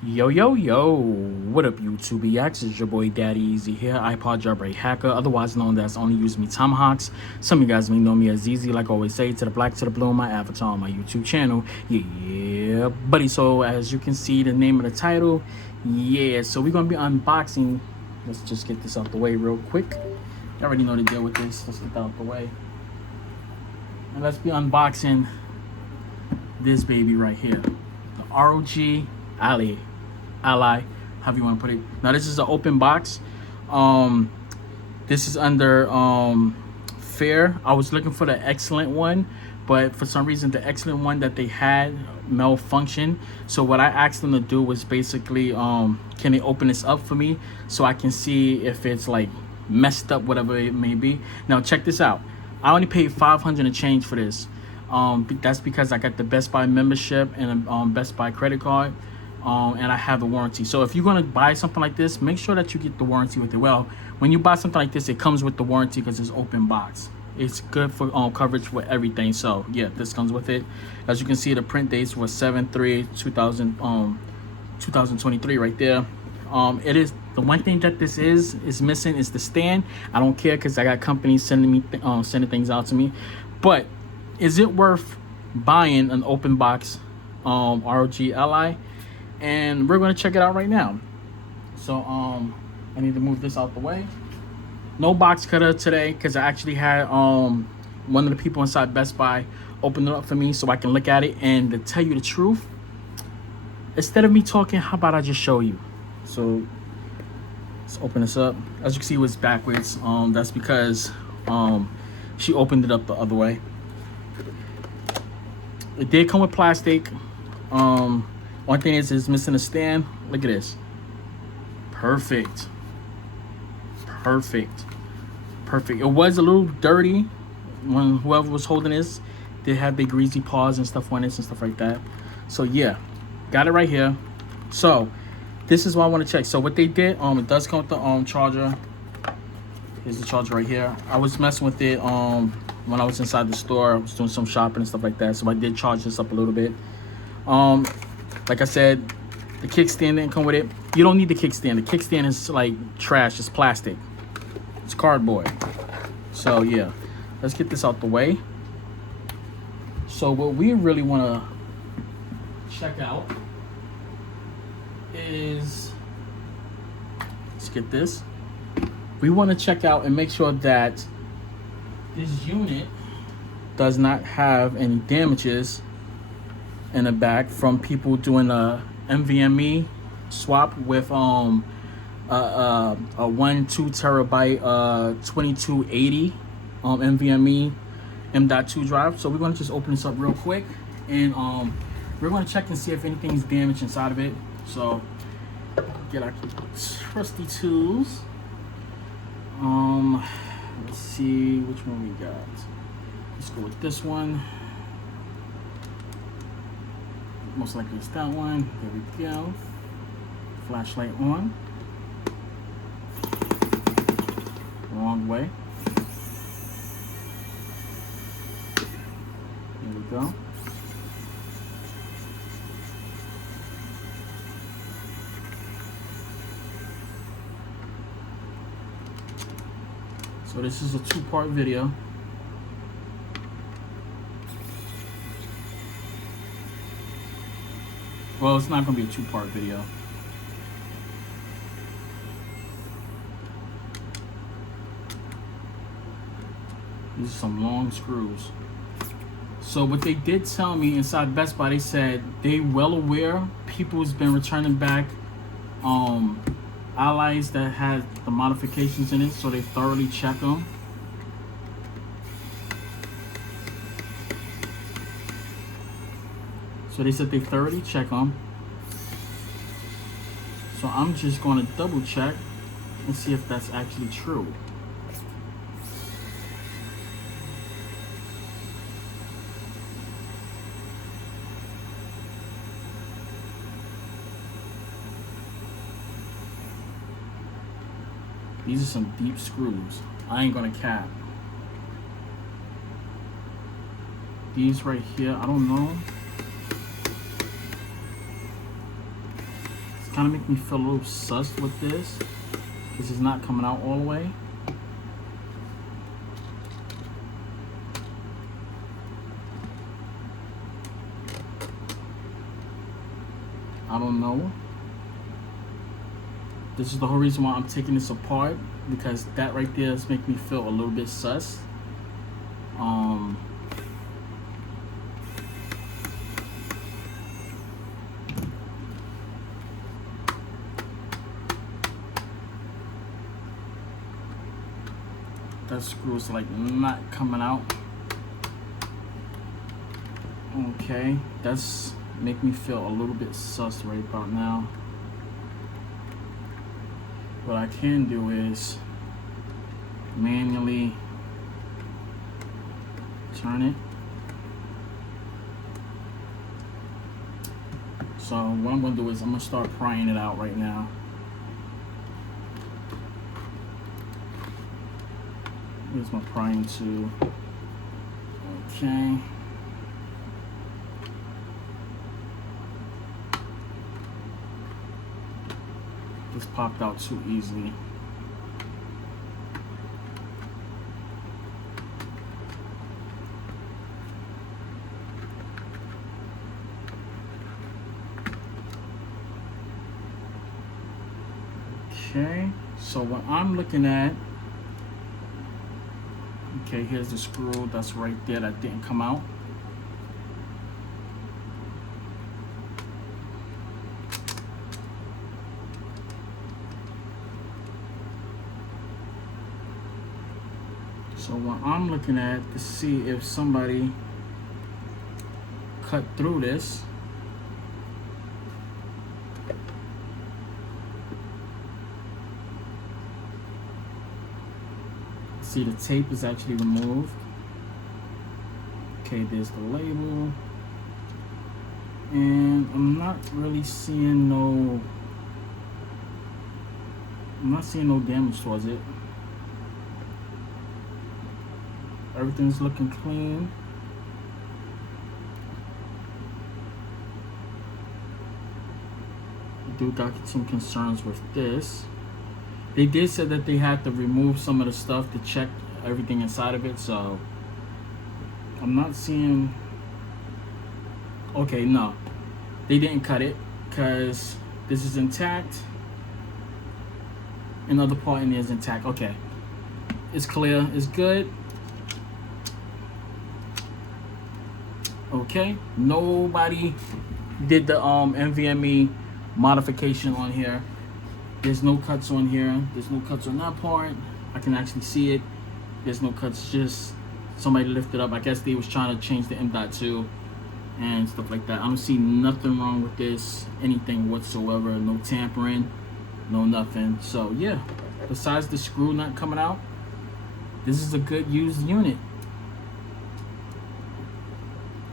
Yo, yo, yo, what up, YouTube EX? It's your boy Daddy Easy here, iPod jailbreak hacker, otherwise known as Only Use Me Tomahawks. Some of you guys may know me as Easy, like I always say, to the black, to the blue, my avatar on my YouTube channel. Yeah, buddy. So, as you can see, the name of the title, yeah, so we're going to be unboxing. Let's just get this out the way real quick. You already know the deal with this. Let's get that out the way. And let's be unboxing this baby right here, the ROG Ally, however you want to put it. Now this is an open box. This is under fair. I was looking for the excellent one, but for some reason the excellent one that they had malfunctioned. So what I asked them to do was basically can they open this up for me so I can see if it's like messed up, whatever it may be. Now check this out. I only paid $500 and change for this. That's because I got the Best Buy membership and a Best Buy credit card. And I have the warranty. So if you're going to buy something like this, make sure that you get the warranty with it. Well, when you buy something like this, it comes with the warranty because it's open box. It's good for coverage with everything. So yeah, this comes with it. As you can see, the print dates was 7/3/2023 right there. It is the one thing that this is missing is the stand. I don't care because I got companies sending me sending things out to me. But is it worth buying an open box ROG Ally? And we're going to check it out right now. So I need to move this out the way. No box cutter today because I actually had one of the people inside Best Buy open it up for me so I can look at it. And to tell you the truth, instead of me talking, how about I just show you? So let's open this up. As you can see, it was backwards. That's because she opened it up the other way. It did come with plastic. One thing is it's missing a stand. Look at this. Perfect. It was a little dirty when whoever was holding this did have their greasy paws and stuff on this and stuff like that. So yeah, got it right here. So this is what I want to check. So what they did, it does come with the charger. Here's the charger right here. I was messing with it when I was inside the store. I was doing some shopping and stuff like that. So I did charge this up a little bit. Like I said, the kickstand didn't come with it. You don't need the kickstand. The kickstand is like trash. It's plastic. It's cardboard. So yeah, let's get this out the way. So what we really want to check out is, let's get this. We want to check out and make sure that this unit does not have any damages in the back from people doing a NVMe swap with a 1.2 terabyte 2280 NVMe M.2 drive. So we're going to just open this up real quick and we're going to check and see if anything's damaged inside of it. So get our trusty tools. Let's see which one we got. Let's go with this one. Most likely it's that one. There we go. Flashlight on. Wrong way. There we go. So this is a two-part video. Well, it's not going to be a two-part video. These are some long screws. So what they did tell me inside Best Buy, they said they well aware people's been returning back Allies that had the modifications in it, so they thoroughly check them. So they said they thoroughly check them. So I'm just going to double check and see if that's actually true. These are some deep screws. I ain't gonna cap. These right here, I don't know. kind of make me feel a little sus with this because it's not coming out all the way. I don't know. This is the whole reason why I'm taking this apart, because that right there is making me feel a little bit sus. That screw is like not coming out. Okay, that's make me feel a little bit sus right about now. What I can do is manually turn it. So what I'm gonna do is I'm gonna start prying it out right now. Here's my prying tool. Okay. This popped out too easily. Okay, so what I'm looking at, okay, here's the screw that's right there that didn't come out. So what I'm looking at to see if somebody cut through this. See, the tape is actually removed. Okay, there's the label. And I'm not seeing no damage towards it. Everything's looking clean. I do got some concerns with this. They did say that they had to remove some of the stuff to check everything inside of it, so I'm not seeing. Okay, no, they didn't cut it because this is intact. Another part in there is intact. Okay, it's clear, it's good. Okay, nobody did the NVMe modification on here. There's no cuts on here. There's no cuts on that part. I can actually see it. There's no cuts, just somebody lifted up. I guess they was trying to change the M.2 and stuff like that. I don't see nothing wrong with this, anything whatsoever. No tampering, no nothing. So yeah, besides the screw not coming out, this is a good used unit.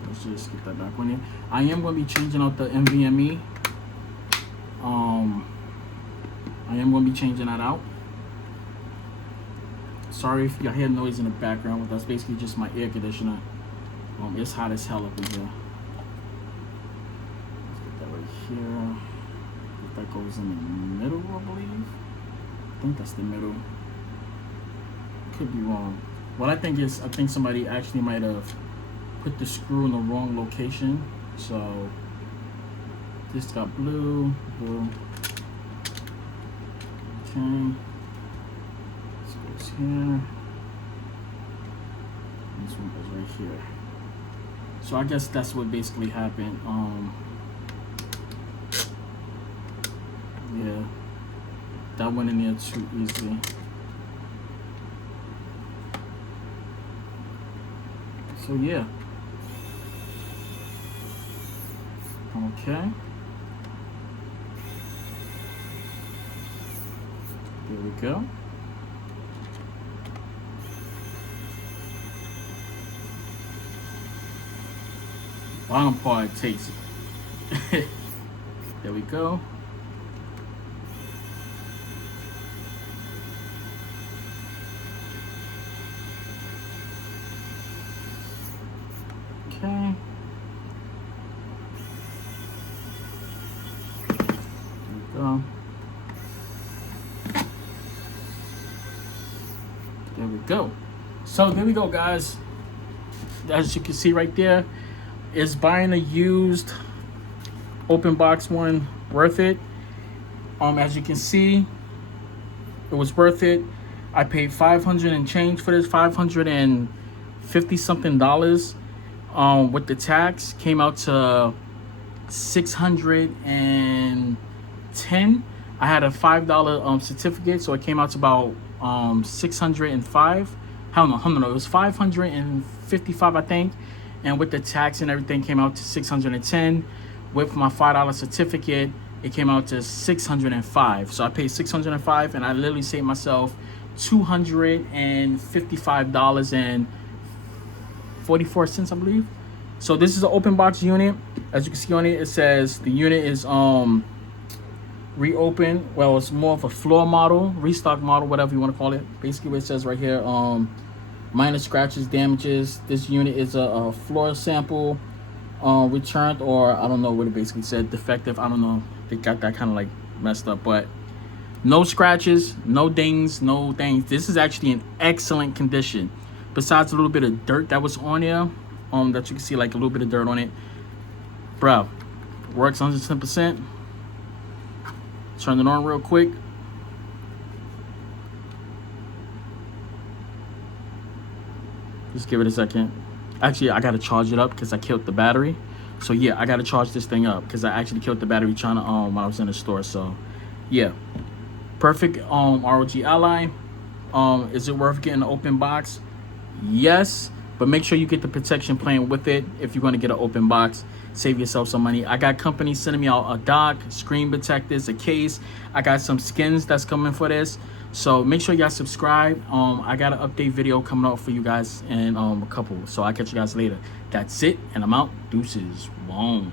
Let's just get that back on here. I am going to be changing out the NVMe. I am going to be changing that out. Sorry if y'all hear noise in the background, but that's basically just my air conditioner. It's hot as hell up in here. Let's get that right here. If that goes in the middle, I believe. I think that's the middle. Could be wrong. What I think is, I think somebody actually might have put the screw in the wrong location. So this got blue. Okay. This goes here. This one goes right here. So I guess that's what basically happened. Yeah, that went in there too easily. So yeah. Okay. There we go. Bottom part takes it. There we go. Okay. There we go. There we go. So there we go, guys. As you can see right there, is buying a used open box one worth it? As you can see, it was worth it. I paid 500 and change for this, 550 something dollars. With the tax, came out to 610. I had a $5 certificate, so it came out to about 605. Hell no, it was 555, I think. And with the tax and everything, came out to 610. With my $5 certificate, it came out to 605. So I paid 605, and I literally saved myself $255.44, I believe. So this is an open box unit. As you can see on it, it says the unit is reopened. Well, it's more of a floor model, restock model, whatever you want to call it. Basically what it says right here, minor scratches, damages. This unit is a floor sample, returned, or I don't know what it basically said, defective. I don't know, they got that kind of like messed up, but no scratches, no dings, no things. This is actually in excellent condition. Besides a little bit of dirt that was on there, that you can see like a little bit of dirt on it, bro, works 110%. Turn it on real quick. Just give it a second. Actually, I gotta charge it up because I killed the battery. So yeah, I gotta charge this thing up because I actually killed the battery trying to when I was in the store. So yeah, perfect ROG Ally. Is it worth getting an open box? Yes, but make sure you get the protection plan with it if you're going to get an open box. Save yourself some money. I got companies sending me out a dock, screen protectors, a case. I got some skins that's coming for this. So make sure y'all subscribe. I got an update video coming out for you guys in a couple. So I'll catch you guys later. That's it, and I'm out. Deuces. Boom.